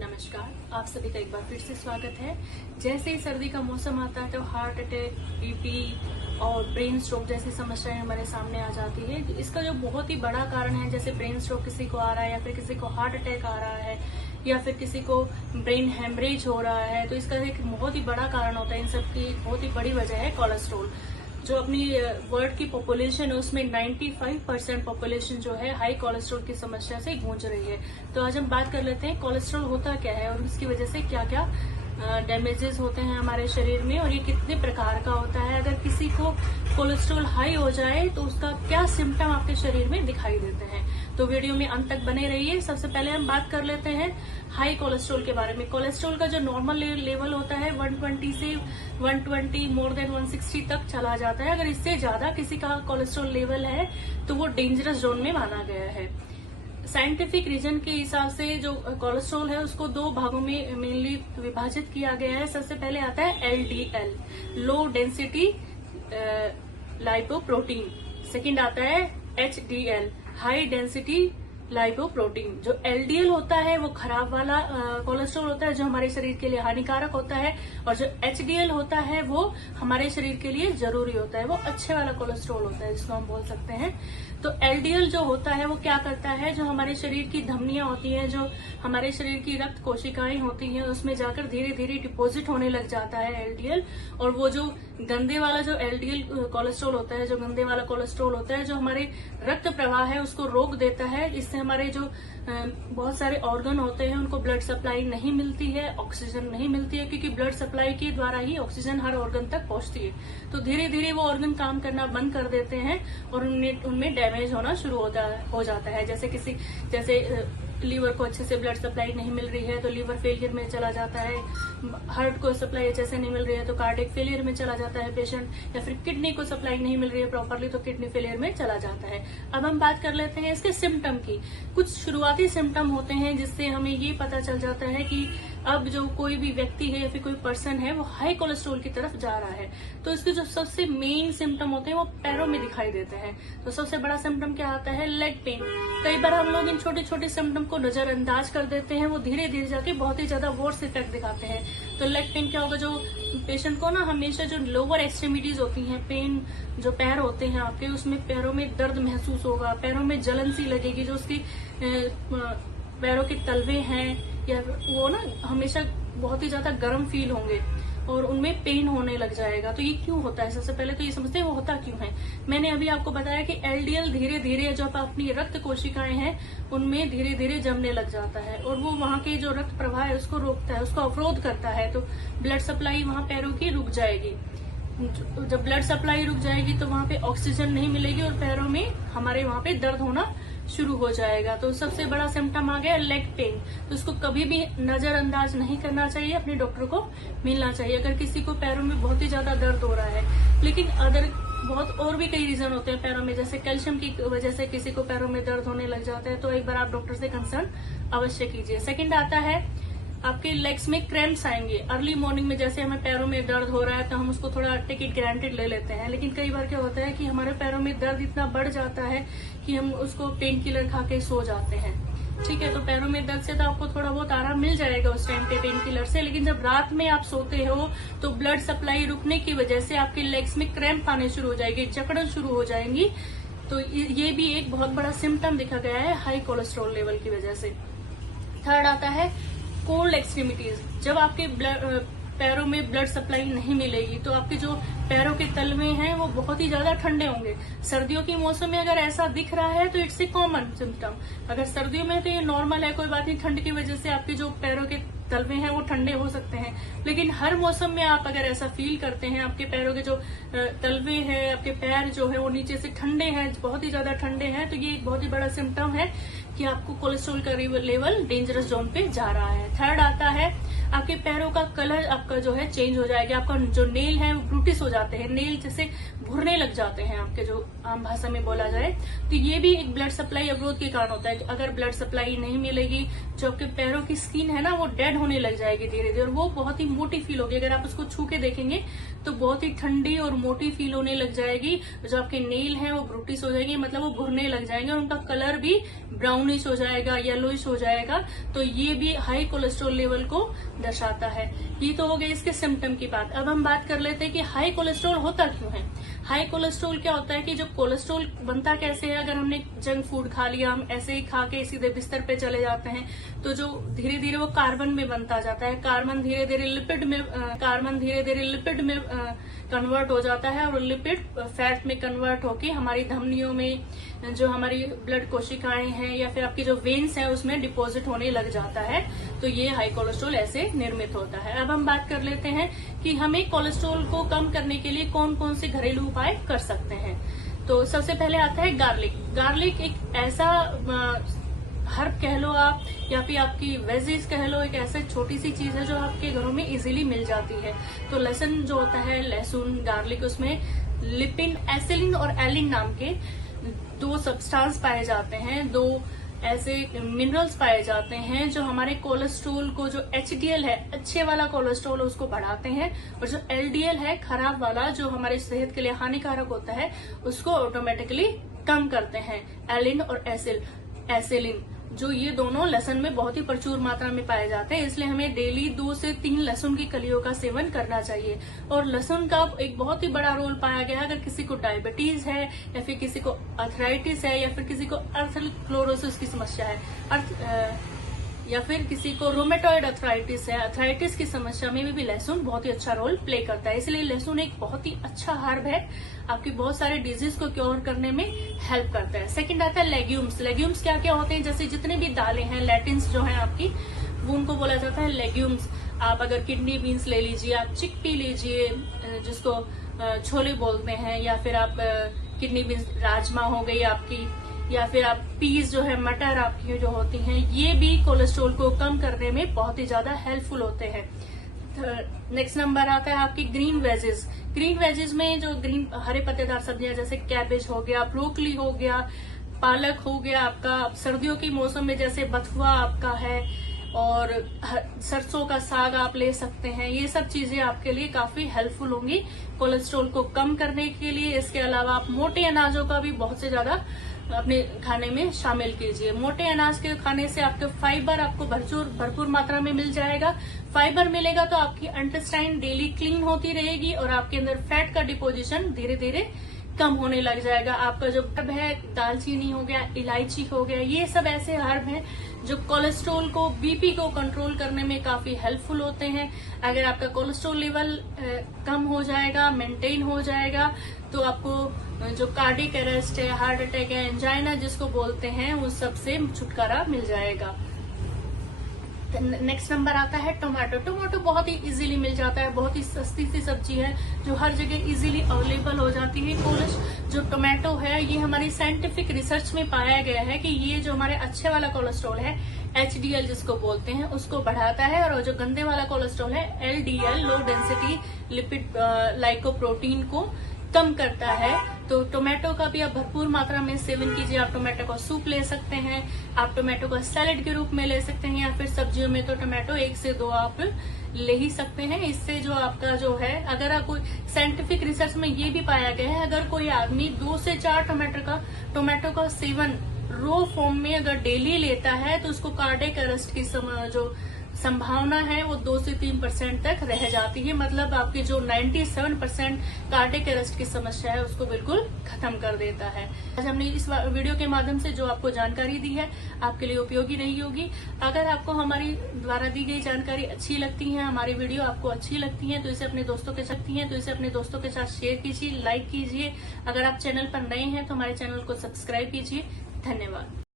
नमस्कार, आप सभी का एक बार फिर से स्वागत है। जैसे ही सर्दी का मौसम आता है तो हार्ट अटैक, बीपी और ब्रेन स्ट्रोक जैसी समस्याएं हमारे सामने आ जाती है। तो इसका जो बहुत ही बड़ा कारण है, जैसे ब्रेन स्ट्रोक किसी को आ रहा है या फिर किसी को हार्ट अटैक आ रहा है या फिर किसी को ब्रेन हेमरेज हो रहा है, तो इसका एक बहुत ही बड़ा कारण होता है। इन सब की बहुत ही बड़ी वजह है कोलेस्ट्रॉल। जो अपनी वर्ल्ड की पॉपुलेशन है उसमें 95% पॉपुलेशन जो है हाई कोलेस्ट्रॉल की समस्या से गूंज रही है। तो आज हम बात कर लेते हैं कोलेस्ट्रॉल होता क्या है और इसकी वजह से क्या क्या डैमेजेस होते हैं हमारे शरीर में और ये कितने प्रकार का होता है। अगर किसी को कोलेस्ट्रॉल हाई हो जाए तो उसका क्या सिम्टम आपके शरीर में दिखाई देते हैं। तो वीडियो में अंत तक बने रहिए। सबसे पहले हम बात कर लेते हैं हाई कोलेस्ट्रॉल के बारे में। कोलेस्ट्रॉल का जो नॉर्मल लेवल होता है 120 से 120 मोर देन 160 तक चला जाता है। अगर इससे ज्यादा किसी का कोलेस्ट्रॉल लेवल है तो वो डेंजरस जोन में माना गया है। साइंटिफिक रीजन के हिसाब से जो कोलेस्ट्रॉल है उसको दो भागों में मेनली विभाजित किया गया है। सबसे पहले आता है LDL, low density lipoprotein. Second आता है HDL, हाई डेंसिटी लाइपोप्रोटीन। जो LDL होता है वो खराब वाला कोलेस्ट्रॉल होता है जो हमारे शरीर के लिए हानिकारक होता है, और जो HDL होता है वो हमारे शरीर के लिए जरूरी होता है, वो अच्छे वाला कोलेस्ट्रॉल होता है जिसको हम बोल सकते हैं। तो LDL जो होता है वो क्या करता है, जो हमारे शरीर की धमनियां होती हैं, जो हमारे शरीर की रक्त कोशिकाएं होती हैं, उसमें जाकर धीरे धीरे डिपोजिट होने लग जाता है LDL। और वो जो गंदे वाला जो LDL कोलेस्ट्रॉल होता है, जो गंदे वाला कोलेस्ट्रॉल होता है, जो हमारे रक्त प्रवाह है उसको रोक देता है। इससे हमारे जो बहुत सारे ऑर्गन होते हैं उनको ब्लड सप्लाई नहीं मिलती है, ऑक्सीजन नहीं मिलती है, क्योंकि ब्लड सप्लाई के द्वारा ही ऑक्सीजन हर ऑर्गन तक पहुंचती है। तो धीरे धीरे वो ऑर्गन काम करना बंद कर देते हैं और उनमें डैमेज होना शुरू हो जाता है। जैसे लीवर को अच्छे से ब्लड सप्लाई नहीं मिल रही है तो लीवर फेलियर में चला जाता है, हार्ट को सप्लाई अच्छे से नहीं मिल रही है तो कार्डियक फेलियर में चला जाता है पेशेंट, या फिर किडनी को सप्लाई नहीं मिल रही है प्रॉपरली तो किडनी फेलियर में चला जाता है। अब हम बात कर लेते हैं इसके सिम्टम की। कुछ शुरुआती सिम्टम होते हैं जिससे हमें ये पता चल जाता है कि अब जो कोई भी व्यक्ति है या फिर कोई पर्सन है वो हाई कोलेस्ट्रॉल की तरफ जा रहा है। तो इसके जो सबसे मेन सिम्टम होते हैं वो पैरों में दिखाई देते हैं। तो सबसे बड़ा सिम्टम क्या आता है, लेग पेन। कई बार हम लोग इन छोटे छोटे सिम्टम को नजरअंदाज कर देते हैं, वो धीरे धीरे जाके बहुत ही ज्यादा वर्स इफेक्ट दिखाते हैं। तो लेग पेन क्या होगा, जो पेशेंट को ना हमेशा जो लोअर एक्सट्रीमिटीज होती हैं, पेन जो पैर होते हैं आपके, उसमें पैरों में दर्द महसूस होगा, पैरों में जलन सी लगेगी, जो उसकी पैरों के तलवे हैं या वो ना हमेशा बहुत ही ज्यादा गर्म फील होंगे और उनमें पेन होने लग जाएगा। तो ये क्यों होता है, सबसे पहले तो ये समझते हैं वो होता क्यों है। मैंने अभी आपको बताया कि LDL धीरे धीरे जो अपनी रक्त कोशिकाएं हैं उनमें धीरे धीरे जमने लग जाता है और वो वहां के जो रक्त प्रवाह है उसको रोकता है, उसको अवरोध करता है। तो ब्लड सप्लाई वहां पैरों की रुक जाएगी। जब ब्लड सप्लाई रुक जाएगी तो वहां पे ऑक्सीजन नहीं मिलेगी और पैरों में हमारे वहां पे दर्द होना शुरू हो जाएगा। तो सबसे बड़ा सिम्टम आ गया लेग पेन। तो उसको कभी भी नजरअंदाज नहीं करना चाहिए, अपने डॉक्टर को मिलना चाहिए अगर किसी को पैरों में बहुत ही ज्यादा दर्द हो रहा है। लेकिन अदर बहुत और भी कई रीजन होते हैं पैरों में, जैसे कैल्शियम की वजह से किसी को पैरों में दर्द होने लग जाता है, तो एक बार आप डॉक्टर से कंसल्ट अवश्य कीजिए। सेकंड आता है आपके लेग्स में क्रैम्प्स आएंगे। अर्ली मॉर्निंग में जैसे हमें पैरों में दर्द हो रहा है तो हम उसको थोड़ा टेक इट ग्रांटेड ले लेते हैं, लेकिन कई बार क्या होता है कि हमारे पैरों में दर्द इतना बढ़ जाता है कि हम उसको पेन किलर खा के सो जाते हैं। ठीक है, तो पैरों में दर्द से तो आपको थोड़ा बहुत आराम मिल जाएगा उस टाइम पे पेन किलर से, लेकिन जब रात में आप सोते हो तो ब्लड सप्लाई रुकने की वजह से आपके लेग्स में क्रैम्प आने शुरू हो जाएगी, जकड़न शुरू हो जाएंगी। तो ये भी एक बहुत बड़ा सिम्टम देखा गया है हाई कोलेस्ट्रॉल लेवल की वजह से। थर्ड आता है कोल्ड एक्सट्रीमिटीज। जब आपके पैरों में ब्लड सप्लाई नहीं मिलेगी तो आपके जो पैरों के तलवे हैं वो बहुत ही ज्यादा ठंडे होंगे। सर्दियों के मौसम में अगर ऐसा दिख रहा है तो इट्स ए कॉमन सिम्टम। अगर सर्दियों में तो ये नॉर्मल है, कोई बात नहीं, ठंड की वजह से आपके जो पैरों के तलवे हैं वो ठंडे हो सकते हैं। लेकिन हर मौसम में आप अगर ऐसा फील करते हैं, आपके पैरों के जो तलवे हैं, आपके पैर जो है वो नीचे से ठंडे हैं, बहुत ही ज्यादा ठंडे हैं, तो ये एक बहुत ही बड़ा सिम्टम है कि आपको कोलेस्ट्रॉल का लेवल डेंजरस जोन पे जा रहा है। थर्ड आता है आपके पैरों का कलर आपका जो है चेंज हो जाएगा। आपका जो नेल है वो ब्रूटिश हो जाते हैं, नेल जैसे भुरने लग जाते हैं आपके, जो आम भाषा में बोला जाए। तो ये भी एक ब्लड सप्लाई अवरोध के कारण होता है। अगर ब्लड सप्लाई नहीं मिलेगी, जो आपके पैरों की स्किन है ना वो डेड होने लग जाएगी धीरे धीरे, और वो बहुत ही मोटी फील होगी। अगर आप उसको छू के देखेंगे तो बहुत ही ठंडी और मोटी फील होने लग जाएगी। जो आपके नेल हैं वो ब्रूटिश हो जाएंगे, मतलब वो भुरने लग जाएंगे, और उनका कलर भी ब्राउनिश हो जाएगा, येलोइश हो जाएगा। तो ये भी हाई कोलेस्ट्रॉल लेवल को दर्शाता है। ये तो हो गई इसके सिम्टम की बात। अब हम बात कर लेते हैं कि हाई कोलेस्ट्रॉल होता क्यों है। हाई कोलेस्ट्रॉल क्या होता है कि जो कोलेस्ट्रॉल बनता कैसे है, अगर हमने जंक फूड खा लिया, हम ऐसे ही खा के सीधे बिस्तर पे चले जाते हैं, तो जो धीरे धीरे वो कार्बन में बनता जाता है, कार्बन धीरे धीरे लिपिड में कन्वर्ट हो जाता है, और लिपिड फैट में कन्वर्ट होके हमारी धमनियों में, जो हमारी ब्लड कोशिकाएं हैं या फिर आपकी जो वेन्स है उसमें डिपॉजिट होने लग जाता है। तो ये हाई कोलेस्ट्रॉल ऐसे निर्मित होता है। अब हम बात कर लेते हैं कि हमें कोलेस्ट्रॉल को कम करने के लिए कौन कौन से घरेलू उपाय कर सकते हैं। तो सबसे पहले आता है गार्लिक। गार्लिक एक ऐसा हर्ब कह लो आप, या फिर आपकी वेजीज कह लो, एक ऐसा छोटी सी चीज है जो आपके घरों में इजीली मिल जाती है। तो लहसुन जो होता है, लहसुन, गार्लिक, उसमें लिपिन, एसिलिन और एलिन नाम के 2 सब्सटेंस पाए जाते हैं, 2 ऐसे मिनरल्स पाए जाते हैं जो हमारे कोलेस्ट्रॉल को, जो एचडीएल है अच्छे वाला कोलेस्ट्रॉल, उसको बढ़ाते हैं, और जो एलडीएल है खराब वाला, जो हमारे सेहत के लिए हानिकारक होता है, उसको ऑटोमेटिकली कम करते हैं। एलिन और एसिलिन, जो ये दोनों लहसुन में बहुत ही प्रचुर मात्रा में पाए जाते हैं, इसलिए हमें डेली 2 से 3 लहसुन की कलियों का सेवन करना चाहिए। और लहसुन का एक बहुत ही बड़ा रोल पाया गया है, अगर किसी को डायबिटीज है, या फिर किसी को अर्थराइटिस है, या फिर किसी को अर्थरोस्क्लेरोसिस की समस्या है, या फिर किसी को रोमेटॉइड अर्थराइटिस है, अर्थराइटिस की समस्या में भी लहसुन बहुत ही अच्छा रोल प्ले करता है। इसलिए लहसुन एक बहुत ही अच्छा हर्ब है, आपकी बहुत सारे डिजीज को क्योर करने में हेल्प करता है। सेकंड आता है लेग्यूम्स। लेग्यूम्स क्या क्या होते हैं, जैसे जितने भी दालें हैं, लैटिन्स जो है आपकी, वो उनको बोला जाता है लेग्यूम्स। आप अगर किडनी बीन्स ले लीजिए, आप चिकपी लीजिए जिसको छोले बोलते हैं, या फिर आप किडनी बीन्स, राजमा हो गई आपकी, या फिर आप पीस जो है, मटर आपकी जो होती हैं, ये भी कोलेस्ट्रॉल को कम करने में बहुत ही ज्यादा हेल्पफुल होते हैं। नेक्स्ट नंबर आता है आपकी ग्रीन वेजेस। ग्रीन वेजेस में जो ग्रीन हरे पत्तेदार सब्जियां, जैसे कैबेज हो गया, ब्रोकली हो गया, पालक हो गया आपका, सर्दियों के मौसम में जैसे बथुआ आपका है, और सरसों का साग आप ले सकते हैं। ये सब चीजें आपके लिए काफी हेल्पफुल होंगी कोलेस्ट्रॉल को कम करने के लिए। इसके अलावा आप मोटे अनाजों का भी बहुत से ज्यादा अपने खाने में शामिल कीजिए। मोटे अनाज के खाने से आपके फाइबर आपको भरपूर मात्रा में मिल जाएगा। फाइबर मिलेगा तो आपकी इंटेस्टाइन डेली क्लीन होती रहेगी, और आपके अंदर फैट का डिपोजिशन धीरे धीरे कम होने लग जाएगा। आपका जो हर्ब है, दालचीनी हो गया, इलायची हो गया, ये सब ऐसे हर्ब हैं जो कोलेस्ट्रॉल को, बीपी को कंट्रोल करने में काफी हेल्पफुल होते हैं। अगर आपका कोलेस्ट्रॉल लेवल कम हो जाएगा, मेंटेन हो जाएगा, तो आपको जो कार्डियक अरेस्ट है, हार्ट अटैक है, एंजाइना जिसको बोलते हैं, उस सब से छुटकारा मिल जाएगा। नेक्स्ट नंबर आता है टोमेटो। टोमेटो बहुत ही इजीली मिल जाता है, बहुत ही सस्ती सी सब्जी है जो हर जगह इजीली अवेलेबल हो जाती है। जो टोमेटो है, ये हमारी साइंटिफिक रिसर्च में पाया गया है कि ये जो हमारे अच्छे वाला कोलेस्ट्रॉल है, एचडीएल जिसको बोलते हैं, उसको बढ़ाता है, और जो गंदे वाला कोलेस्ट्रॉल है, एलडीएल, लो डेंसिटी लिपिड लाइकोप्रोटीन को कम करता है। तो टोमेटो का भी आप भरपूर मात्रा में सेवन कीजिए। आप टोमेटो का सूप ले सकते हैं, आप टोमेटो का सैलेड के रूप में ले सकते हैं, या फिर सब्जियों में तो टोमेटो 1 से 2 आप ले ही सकते हैं। इससे जो आपका जो है, अगर आप कोई साइंटिफिक रिसर्च में ये भी पाया गया है, अगर कोई आदमी 2 से 4 टोमेटो का सेवन रो फॉर्म में अगर डेली लेता है, तो उसको कार्डियक अरेस्ट की जो संभावना है वो 2 से 3% तक रह जाती है। मतलब आपकी जो 97% कार्डियक अरेस्ट की समस्या है उसको बिल्कुल खत्म कर देता है। आज हमने इस वीडियो के माध्यम से जो आपको जानकारी दी है, आपके लिए उपयोगी रही होगी। अगर आपको हमारी द्वारा दी गई जानकारी अच्छी लगती है, हमारी वीडियो आपको अच्छी लगती है, तो इसे अपने दोस्तों के साथ शेयर कीजिए, लाइक कीजिए। अगर आप चैनल पर नए हैं तो हमारे चैनल को सब्सक्राइब कीजिए। धन्यवाद।